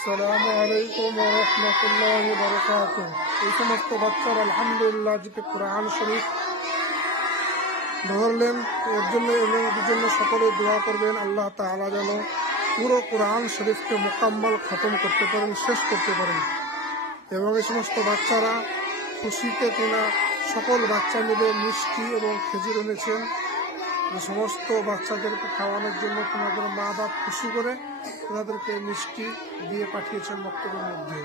আসসালামু আলাইকুম ওয়া রাহমাতুল্লাহি ওয়া বারাকাতুহু। এই সমস্ত বাচ্চারা আলহামদুলিল্লাহ আজকে কোরআন শরীফ ধরলেন, এর জন্য এবং এর জন্য সকলে দোয়া করবেন আল্লাহ তাআলা যেন পুরো কোরআন শরীফকে মোকাম্মল খতম করতে পারেন, শেষ করতে পারেন। এবং এই সমস্ত বাচ্চারা খুশিতে কিনা সকল বাচ্চা মিলে মিষ্টি এবং খেজুর এনেছেন। এই সমস্ত বাচ্চাদেরকে খাওয়ানোর জন্য তোমাদের মা বাপ খুশি করে তাদেরকে মিষ্টি দিয়ে পাঠিয়েছেন বক্তব্যের মধ্যে।